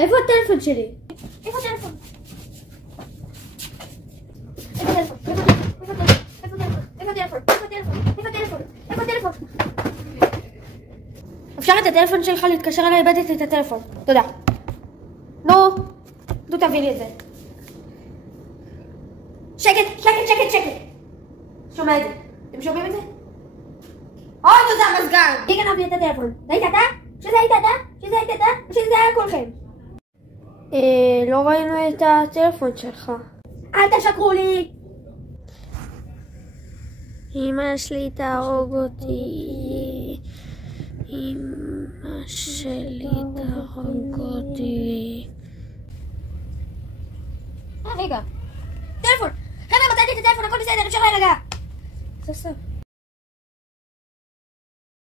איפה הטלפון שלי? איפה הטלפון? איפה הטלפון? אפשר את הטלפון שלך להתקשר אליי? איבדתי את הטלפון. תודה. נו, תביא לי את זה. שקט. שומע את זה. אתם שומעים את זה? אוי, זה המזגן. מי גנב לי את הטלפון? זה היית אתה? שזה היית אתה? או שזה היה כולכם? לא ראינו את הטלפון שלך. אל תשקרו לי! אמא שלי תהרוג אותי. אמא שלי תהרוג אותי. רגע. טלפון! חבר'ה, מצאתי את הטלפון, הכל בסדר, אפשר להירגע. בסדר.